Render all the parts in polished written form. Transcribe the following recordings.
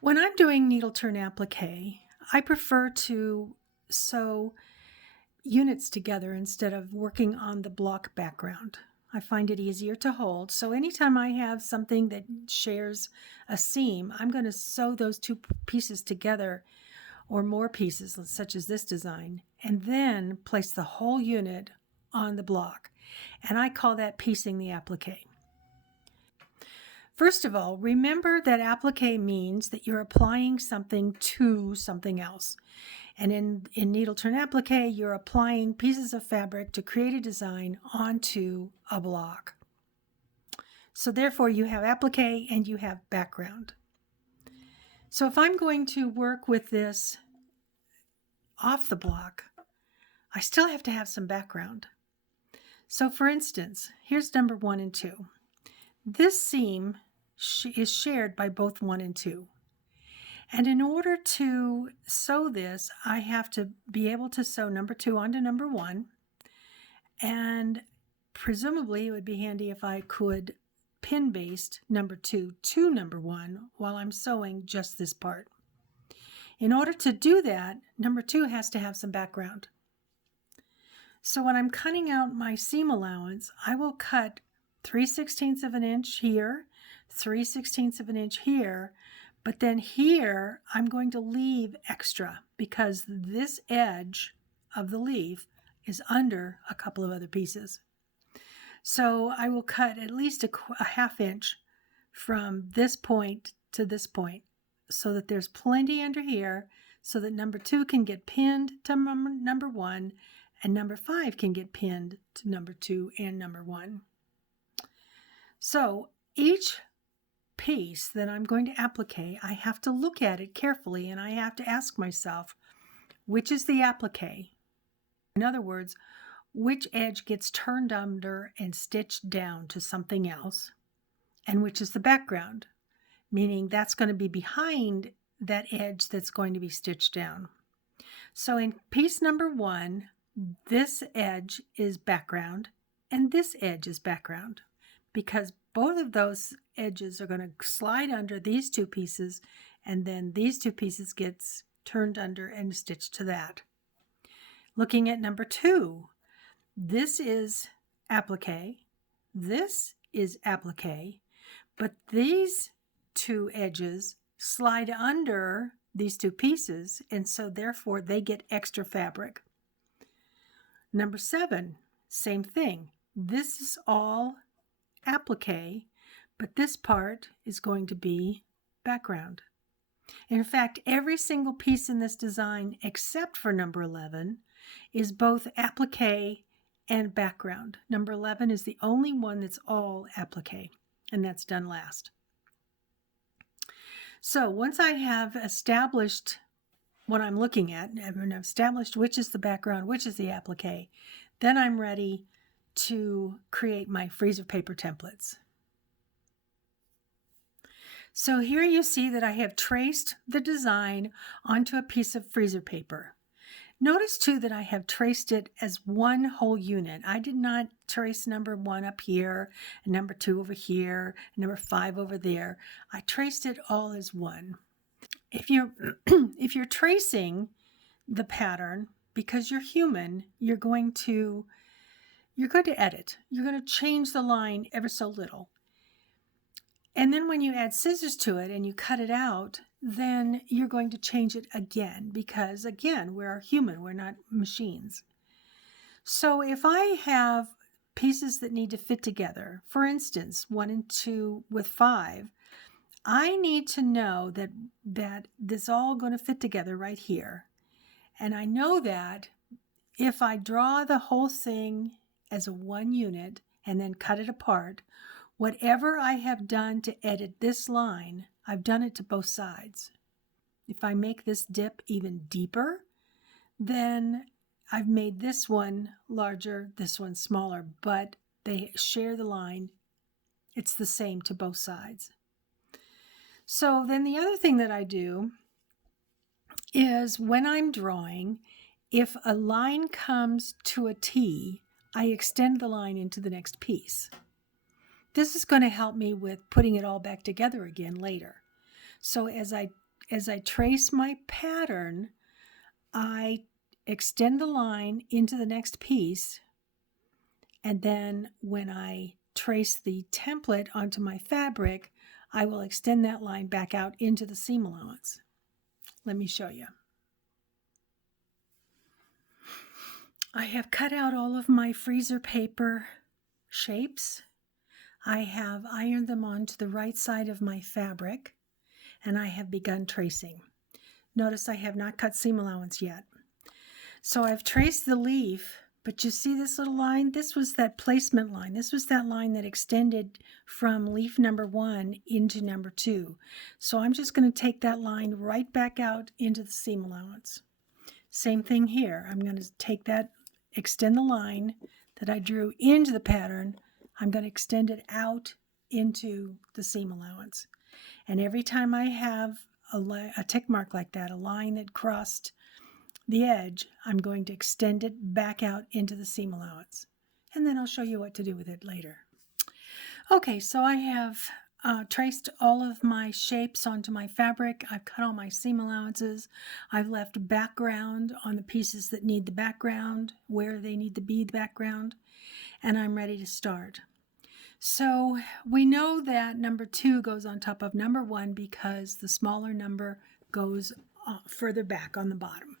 When I'm doing needle turn applique, I prefer to sew units together instead of working on the block background. I find it easier to hold. So anytime I have something that shares a seam, I'm going to sew those two pieces together or more pieces, such as this design, and then place the whole unit on the block. And I call that piecing the applique. First of all, remember that applique means that you're applying something to something else. And in needle turn applique, you're applying pieces of fabric to create a design onto a block. So therefore, you have applique and you have background. So if I'm going to work with this off the block, I still have to have some background. So for instance, here's number 1 and 2. This seam is shared by both 1 and 2. And in order to sew this, I have to be able to sew number 2 onto number 1. And presumably it would be handy if I could pin baste number 2 to number 1 while I'm sewing just this part. In order to do that, number 2 has to have some background. So when I'm cutting out my seam allowance, I will cut 3/16 of an inch here, 3/16 of an inch here, but then here I'm going to leave extra because this edge of the leaf is under a couple of other pieces. So I will cut at least a half inch from this point to this point so that there's plenty under here so that number 2 can get pinned to number 1 and number 5 can get pinned to number 2 and number 1. So each piece that I'm going to applique, I have to look at it carefully and I have to ask myself, which is the applique? In other words, which edge gets turned under and stitched down to something else, and which is the background, meaning that's going to be behind that edge that's going to be stitched down. So in piece number 1, this edge is background and this edge is background because both of those edges are going to slide under these two pieces and then these two pieces gets turned under and stitched to that. Looking at number 2, this is applique, this is applique, but these two edges slide under these two pieces and so therefore they get extra fabric. Number 7, same thing. This is all applique, but this part is going to be background. In fact, every single piece in this design, except for number 11, is both applique and background. Number 11 is the only one that's all applique, and that's done last. So once I have established what I'm looking at, and I've established which is the background, which is the applique, then I'm ready to create my freezer paper templates. So here you see that I have traced the design onto a piece of freezer paper. Notice too that I have traced it as one whole unit. I did not trace number 1 up here, and number 2 over here, and number 5 over there. I traced it all as one. If you're tracing the pattern, because you're human, you're going to edit. You're going to change the line ever so little. And then when you add scissors to it and you cut it out, then you're going to change it again because, again, we're human, we're not machines. So if I have pieces that need to fit together, for instance, 1 and 2 with 5, I need to know that this is all going to fit together right here. And I know that if I draw the whole thing as a one unit and then cut it apart, whatever I have done to edit this line, I've done it to both sides. If I make this dip even deeper, then I've made this one larger, this one smaller, but they share the line. It's the same to both sides. So then the other thing that I do is when I'm drawing, if a line comes to a T, I extend the line into the next piece. This is going to help me with putting it all back together again later. So as I as I trace my pattern, I extend the line into the next piece, and then when I trace the template onto my fabric, I will extend that line back out into the seam allowance. Let me show you. I have cut out all of my freezer paper shapes. I have ironed them onto the right side of my fabric, and I have begun tracing. Notice I have not cut seam allowance yet. So I've traced the leaf, but you see this little line? This was that placement line. This was that line that extended from leaf number 1 into number 2. So I'm just going to take that line right back out into the seam allowance. Same thing here. I'm going to take that, extend the line that I drew into the pattern. I'm going to extend it out into the seam allowance. And every time I have a tick mark like that, a line that crossed the edge, I'm going to extend it back out into the seam allowance. And then I'll show you what to do with it later. Okay, so I have traced all of my shapes onto my fabric. I've cut all my seam allowances. I've left background on the pieces that need the background, where they need to be the background, and I'm ready to start. So we know that number 2 goes on top of number 1 because the smaller number goes further back on the bottom.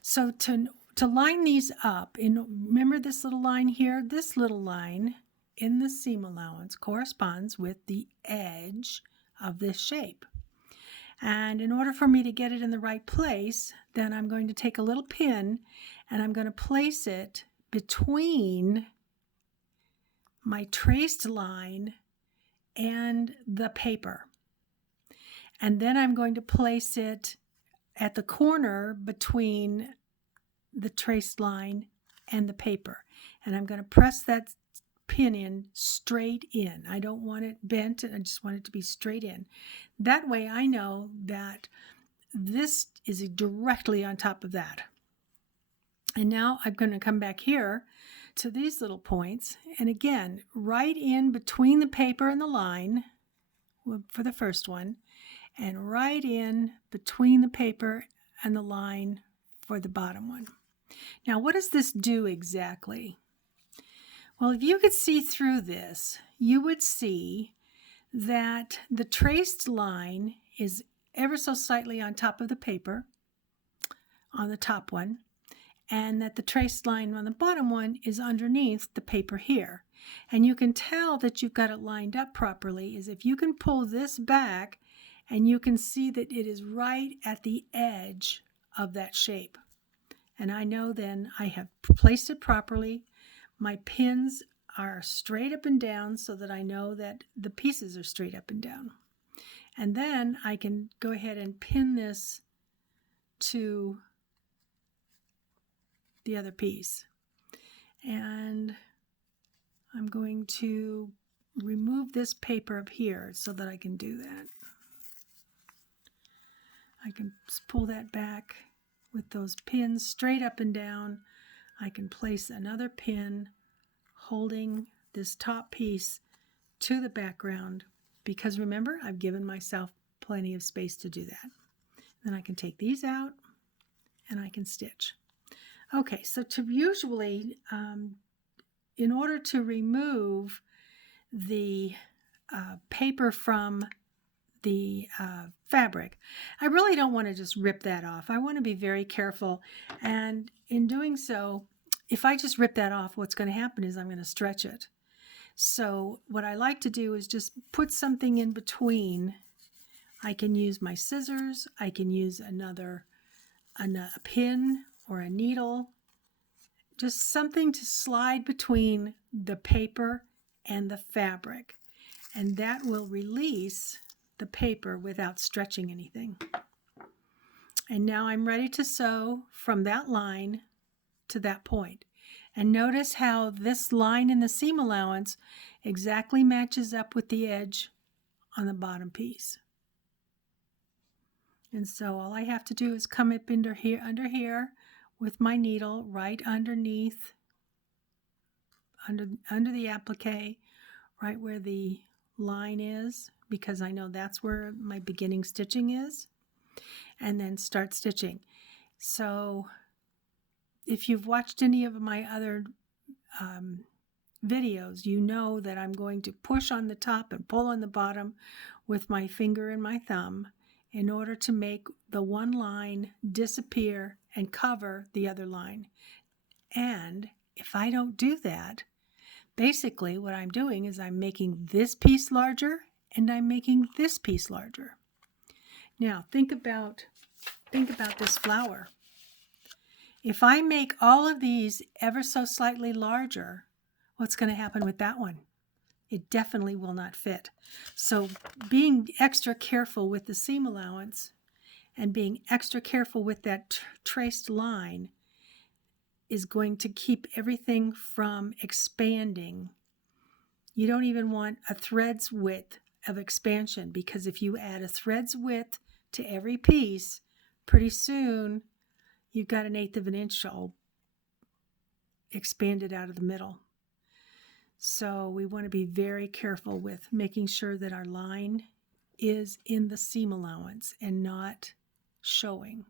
So to line these up, remember this little line here? This little line in the seam allowance corresponds with the edge of this shape. And in order for me to get it in the right place, then I'm going to take a little pin and I'm going to place it between my traced line and the paper. And then I'm going to place it at the corner between the traced line and the paper. And I'm going to press that pin in straight in. I don't want it bent, I just want it to be straight in. That way I know that this is directly on top of that. And now I'm going to come back here to these little points, and again, right in between the paper and the line for the first one, and right in between the paper and the line for the bottom one. Now, what does this do exactly? Well, if you could see through this, you would see that the traced line is ever so slightly on top of the paper, on the top one, and that the traced line on the bottom one is underneath the paper here. And you can tell that you've got it lined up properly is if you can pull this back and you can see that it is right at the edge of that shape. And I know then I have placed it properly. My pins are straight up and down so that I know that the pieces are straight up and down. And then I can go ahead and pin this to the other piece. And I'm going to remove this paper up here so that I can do that. I can pull that back with those pins straight up and down. I can place another pin holding this top piece to the background because remember, I've given myself plenty of space to do that. Then I can take these out and I can stitch. Okay, so usually, in order to remove the paper from the fabric, I really don't want to just rip that off. I want to be very careful, and in doing so, if I just rip that off, what's going to happen is I'm going to stretch it. So what I like to do is just put something in between. I can use my scissors, I can use a pin or a needle, just something to slide between the paper and the fabric, and that will release the paper without stretching anything. And now I'm ready to sew from that line to that point. And notice how this line in the seam allowance exactly matches up with the edge on the bottom piece. And so all I have to do is come up under here with my needle right underneath, under the applique, right where the line is, because I know that's where my beginning stitching is. and then start stitching. So if you've watched any of my other videos, you know that I'm going to push on the top and pull on the bottom with my finger and my thumb in order to make the one line disappear and cover the other line. And if I don't do that, basically what I'm doing is I'm making this piece larger and I'm making this piece larger. Now think about this flower. If I make all of these ever so slightly larger, what's going to happen with that one? It definitely will not fit. So being extra careful with the seam allowance and being extra careful with that traced line is going to keep everything from expanding. You don't even want a thread's width of expansion, because if you add a thread's width to every piece, pretty soon you've got 1/8 of an inch all expanded out of the middle. So we want to be very careful with making sure that our line is in the seam allowance and not showing.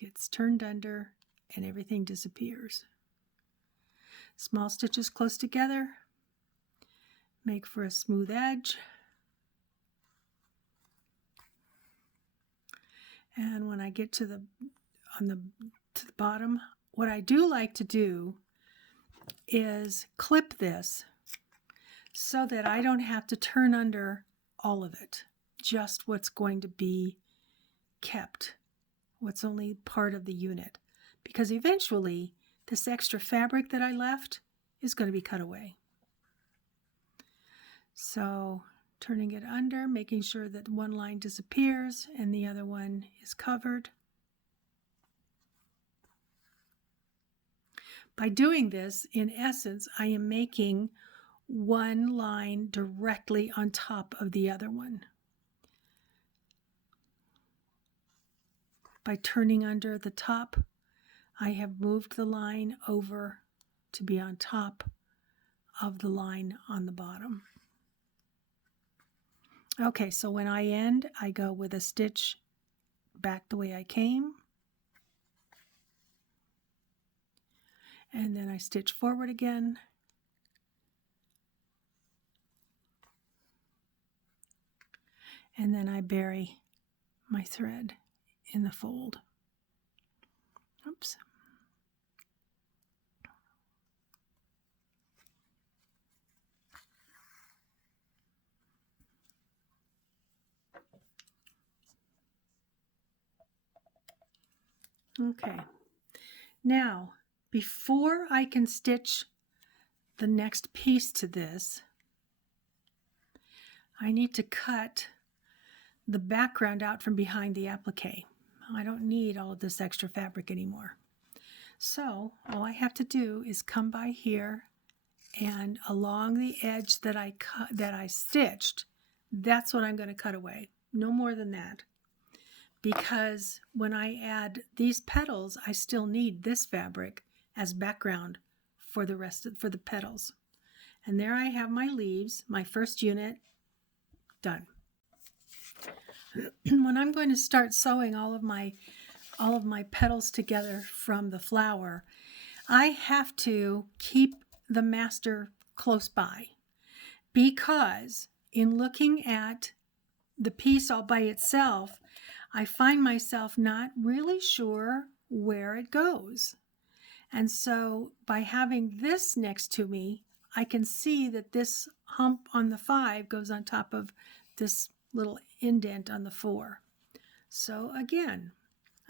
It's turned under and everything disappears. Small stitches close together make for a smooth edge. And when I get to the bottom, what I do like to do is clip this so that I don't have to turn under all of it, just what's going to be kept, what's only part of the unit, because eventually this extra fabric that I left is going to be cut away. So turning it under, making sure that one line disappears and the other one is covered. By doing this, in essence, I am making one line directly on top of the other one. By turning under the top, I have moved the line over to be on top of the line on the bottom. Okay, so when I end, I go with a stitch back the way I came. And then I stitch forward again. And then I bury my thread in the fold. Oops. Okay. Now, before I can stitch the next piece to this, I need to cut the background out from behind the applique. I don't need all of this extra fabric anymore. So all I have to do is come by here, and along the edge that I stitched, that's what I'm going to cut away. No more than that. Because when I add these petals, I still need this fabric as background for the petals. And there I have my leaves, my first unit done. When I'm going to start sewing all of my petals together from the flower, I have to keep the master close by, because in looking at the piece all by itself, I find myself not really sure where it goes. And so by having this next to me, I can see that this hump on the 5 goes on top of this little indent on the 4. So again,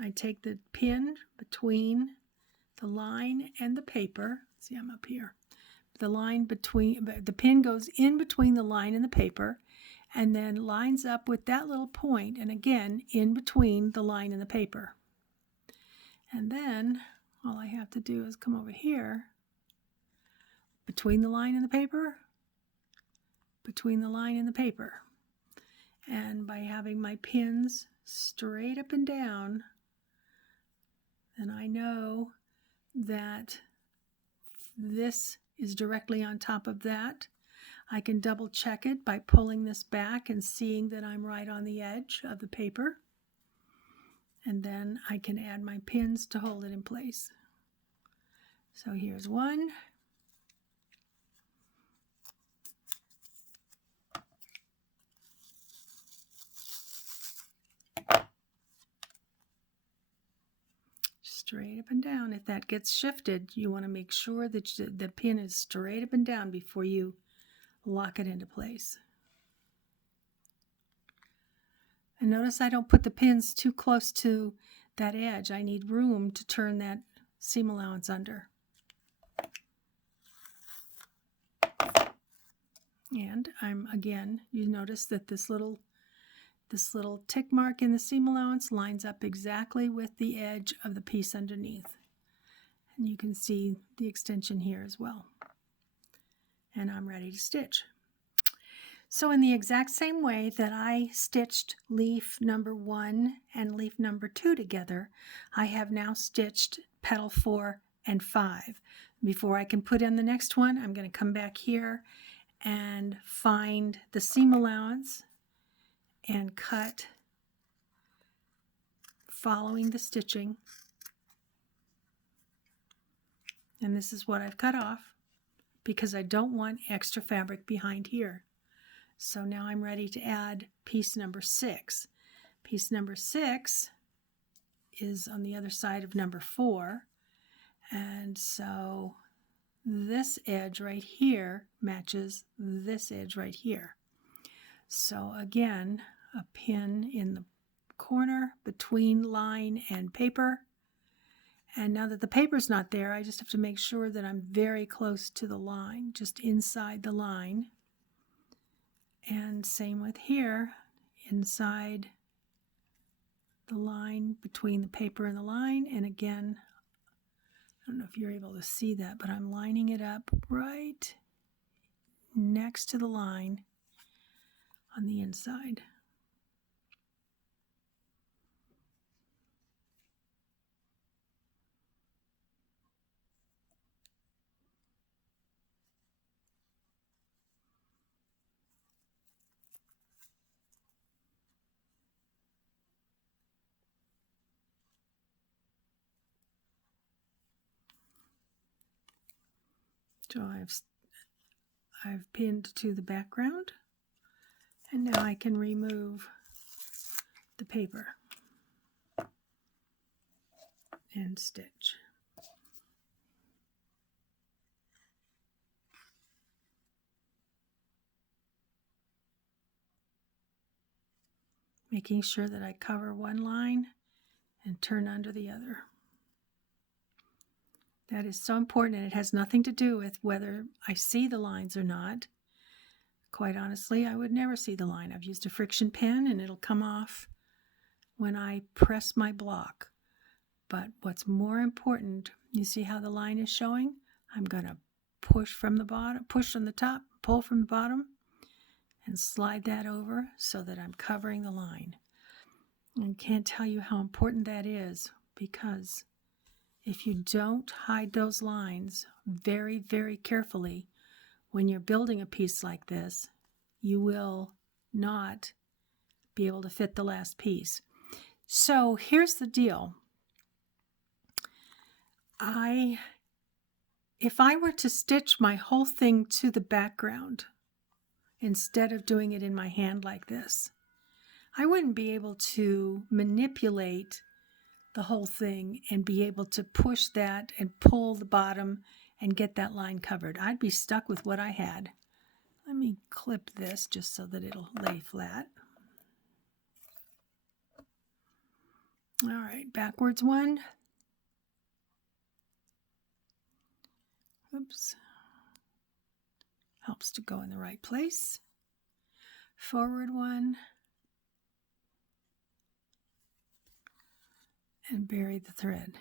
I take the pin between the line and the paper. See, I'm up here. The pin goes in between the line and the paper, and then lines up with that little point, and again in between the line and the paper. And then all I have to do is come over here, between the line and the paper, between the line and the paper. And by having my pins straight up and down, then I know that this is directly on top of that. I can double check it by pulling this back and seeing that I'm right on the edge of the paper. And then I can add my pins to hold it in place. So here's one. Straight up and down. If that gets shifted, you want to make sure that the pin is straight up and down before you lock it into place. And notice I don't put the pins too close to that edge. I need room to turn that seam allowance under. And again, you notice that this little tick mark in the seam allowance lines up exactly with the edge of the piece underneath. And you can see the extension here as well. And I'm ready to stitch. So in the exact same way that I stitched leaf number 1 and leaf number 2 together, I have now stitched petal 4 and 5. Before I can put in the next one, I'm going to come back here and find the seam allowance and cut following the stitching. And this is what I've cut off because I don't want extra fabric behind here. So now I'm ready to add piece number 6. Piece number 6 is on the other side of number 4. And so this edge right here matches this edge right here. So again, a pin in the corner between line and paper. And now that the paper's not there, I just have to make sure that I'm very close to the line, just inside the line. And same with here, inside the line between the paper and the line. And again, I don't know if you're able to see that, but I'm lining it up right next to the line on the inside. So I've pinned to the background, and now I can remove the paper and stitch. Making sure that I cover one line and turn under the other. That is so important, and it has nothing to do with whether I see the lines or not. Quite honestly, I would never see the line. I've used a friction pen and it'll come off when I press my block. But what's more important, you see how the line is showing? I'm going to push from the bottom, push from the top, pull from the bottom, and slide that over so that I'm covering the line. And I can't tell you how important that is, because if you don't hide those lines very, very carefully, when you're building a piece like this, you will not be able to fit the last piece. So here's the deal. If I were to stitch my whole thing to the background instead of doing it in my hand like this, I wouldn't be able to manipulate the whole thing and be able to push that and pull the bottom and get that line covered. I'd be stuck with what I had. Let me clip this just so that it'll lay flat. All right, backwards one. Oops. Helps to go in the right place. Forward one. And bury the thread.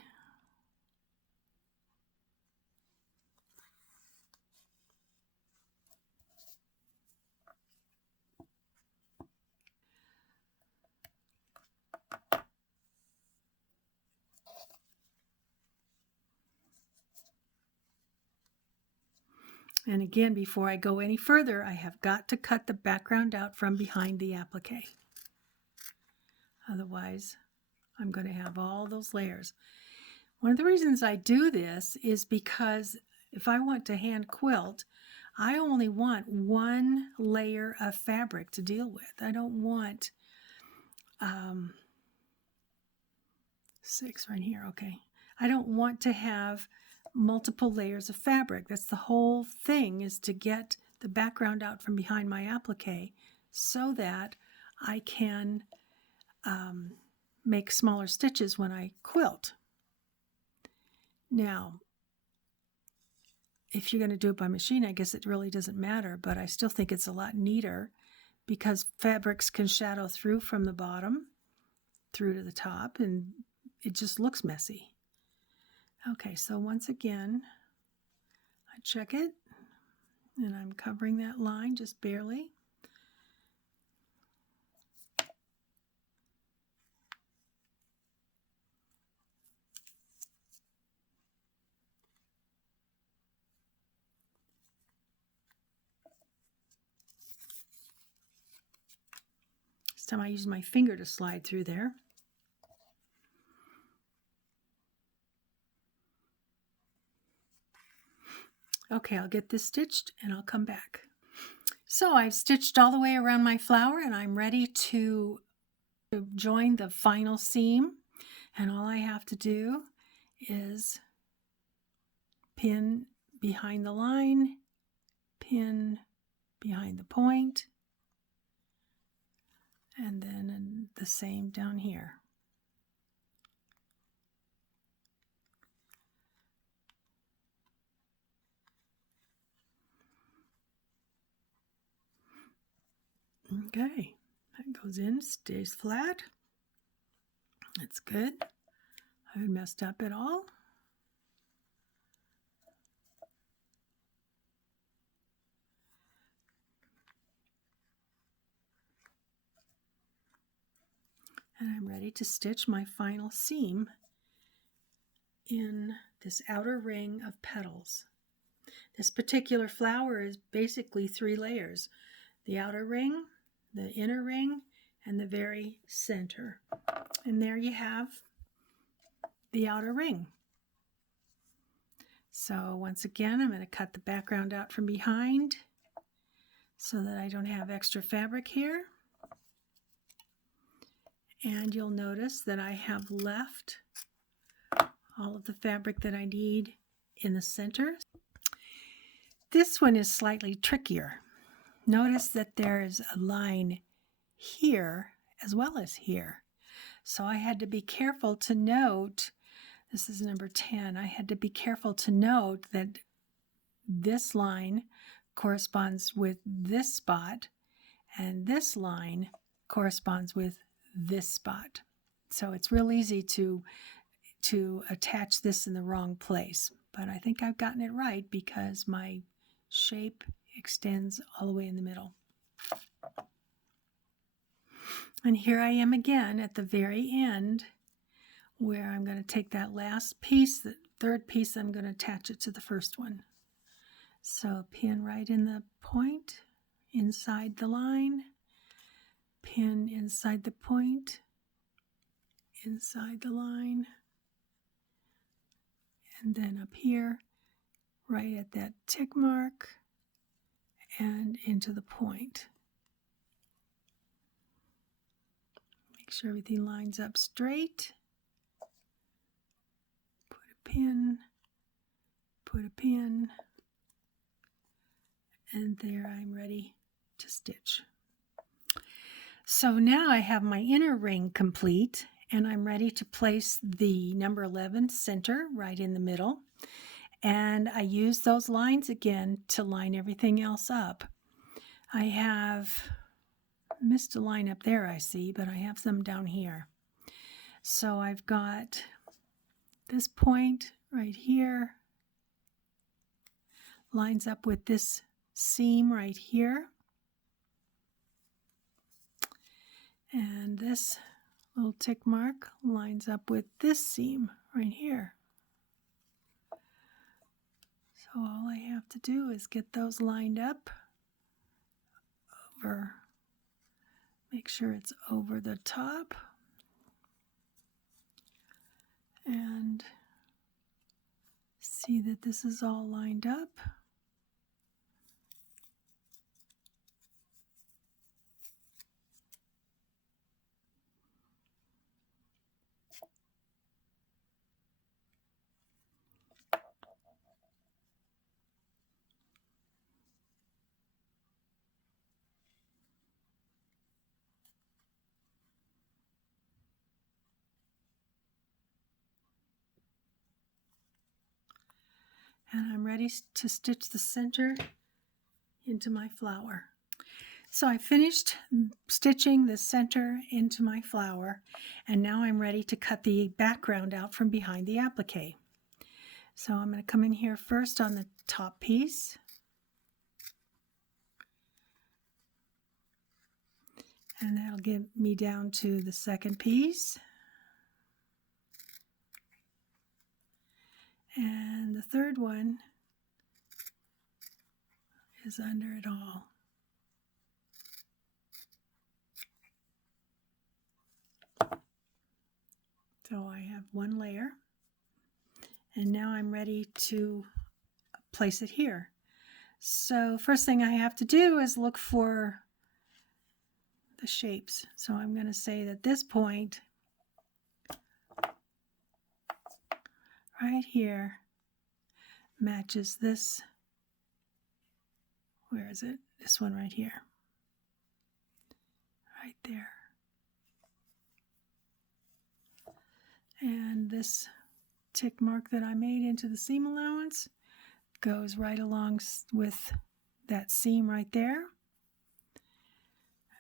And again, before I go any further, I have got to cut the background out from behind the applique. Otherwise, I'm going to have all those layers. One of the reasons I do this is because if I want to hand quilt, I only want one layer of fabric to deal with. I don't want 6 right here, okay. I don't want to have multiple layers of fabric. That's the whole thing, is to get the background out from behind my applique so that I can make smaller stitches when I quilt. Now, if you're going to do it by machine, I guess it really doesn't matter, but I still think it's a lot neater because fabrics can shadow through from the bottom through to the top, and it just looks messy. Okay, so once again, I check it, and I'm covering that line just barely. This time I use my finger to slide through there. Okay, I'll get this stitched and I'll come back. So I've stitched all the way around my flower and I'm ready to join the final seam. And all I have to do is pin behind the line, pin behind the point, and then the same down here. Okay, that goes in, stays flat. That's good. I haven't messed up at all. And I'm ready to stitch my final seam in this outer ring of petals. This particular flower is basically 3 layers: the outer ring, the inner ring, and the very center. And there you have the outer ring. So once again, I'm going to cut the background out from behind so that I don't have extra fabric here. And you'll notice that I have left all of the fabric that I need in the center. This one is slightly trickier. Notice that there is a line here as well as here. So I had to be careful to note, this is number 10, I had to be careful to note that this line corresponds with this spot and this line corresponds with this spot. So it's real easy to attach this in the wrong place. But I think I've gotten it right because my shape extends all the way in the middle. And here I am again at the very end, where I'm going to take that last piece, the third piece, I'm going to attach it to the first one. So pin right in the point, inside the line, pin inside the point, inside the line, and then up here, right at that tick mark, and into the point. Make sure everything lines up straight. Put a pin, and there I'm ready to stitch. So now I have my inner ring complete, and I'm ready to place the number 11 center right in the middle. And I use those lines again to line everything else up. I have missed a line up there, I see, but I have some down here. So I've got this point right here, lines up with this seam right here. And this little tick mark lines up with this seam right here. So all I have to do is get those lined up over, make sure it's over the top. and see that this is all lined up. And I'm ready to stitch the center into my flower. So I finished stitching the center into my flower, and now I'm ready to cut the background out from behind the applique. So I'm going to come in here first on the top piece, and that'll get me down to the second piece, and the third one is under it all. So I have one layer, and now I'm ready to place it here. So first thing I have to do is look for the shapes. So I'm going to say that this point right here matches this. Where is it? This one right here. Right there. And this tick mark that I made into the seam allowance goes right along with that seam right there.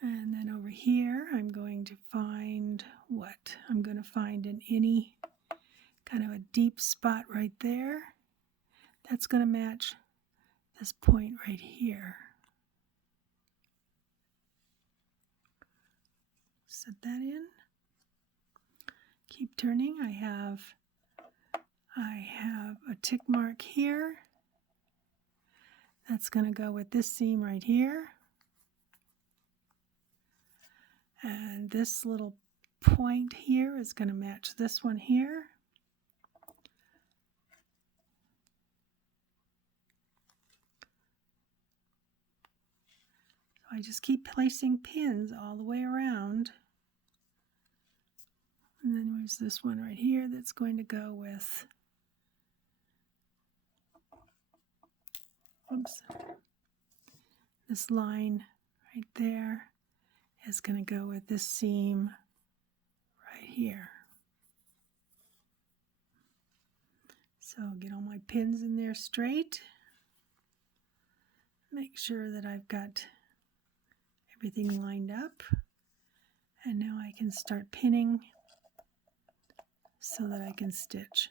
And then over here, I'm going to find what? I'm going to find any kind of a deep spot right there. That's going to match this point right here. Set that in. Keep turning. I have a tick mark here. That's going to go with this seam right here. And this little point here is going to match this one here. So I just keep placing pins all the way around. And then there's this one right here that's going to go with, oops, this line right there is going to go with this seam right here. So I'll get all my pins in there straight. Make sure that I've got everything lined up. And now I can start pinning so that I can stitch.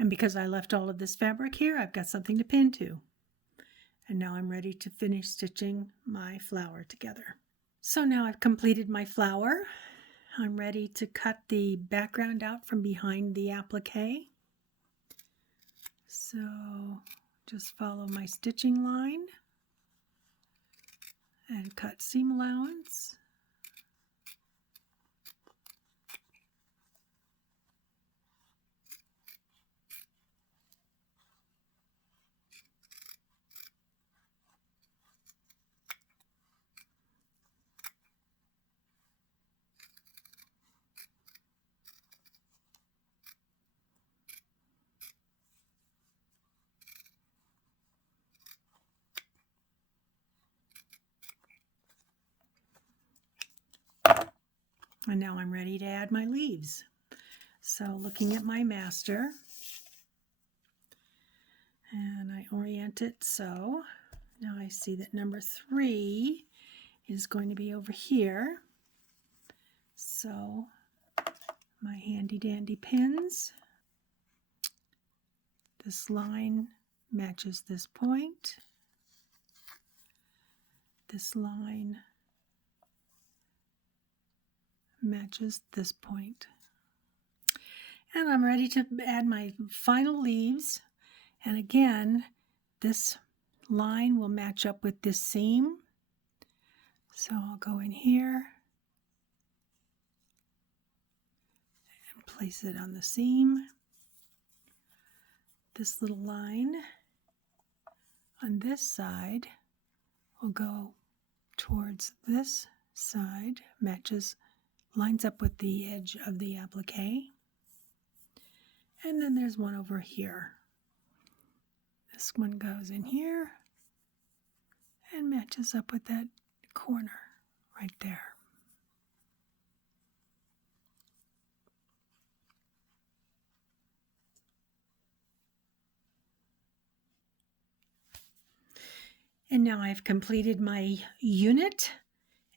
And because I left all of this fabric here, I've got something to pin to. And now I'm ready to finish stitching my flower together. So now I've completed my flower. I'm ready to cut the background out from behind the applique. So just follow my stitching line and cut seam allowance. And now I'm ready to add my leaves. So looking at my master, and I orient it so. Now I see that number 3 is going to be over here. So my handy dandy pins. This line matches this point. This line matches this point. And I'm ready to add my final leaves. And again, this line will match up with this seam. So I'll go in here and place it on the seam. This little line on this side will go towards this side, lines up with the edge of the applique. And then there's one over here. This one goes in here and matches up with that corner right there. And now I've completed my unit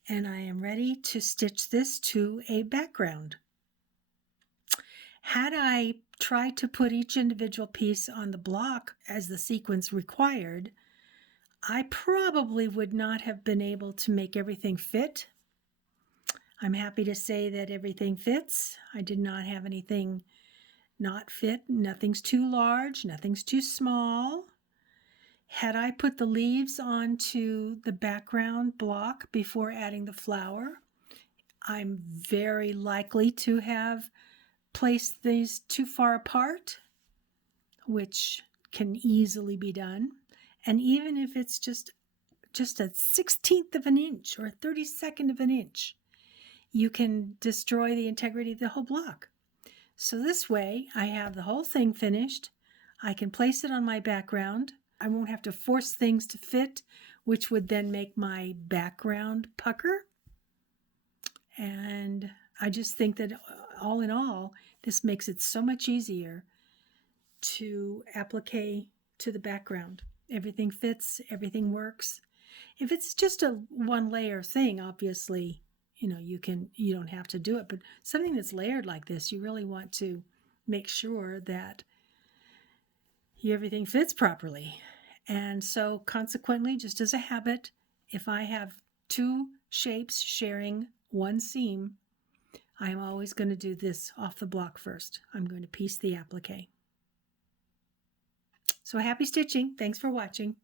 and I am ready to stitch this to a background. Had I tried to put each individual piece on the block as the sequence required, I probably would not have been able to make everything fit. I'm happy to say that everything fits. I did not have anything not fit. Nothing's too large, nothing's too small. Had I put the leaves onto the background block before adding the flower, I'm very likely to have placed these too far apart, which can easily be done. And even if it's just a 1/16 of an inch or a 32nd of an inch, you can destroy the integrity of the whole block. So this way, I have the whole thing finished. I can place it on my background. I won't have to force things to fit, which would then make my background pucker. And I just think that all in all, this makes it so much easier to applique to the background. Everything fits, everything works. If it's just a one layer thing, obviously, you don't have to do it. But something that's layered like this, you really want to make sure that everything fits properly. And so consequently, just as a habit, if I have two shapes sharing one seam, I'm always going to do this off the block first. I'm going to piece the applique. So happy stitching. Thanks for watching.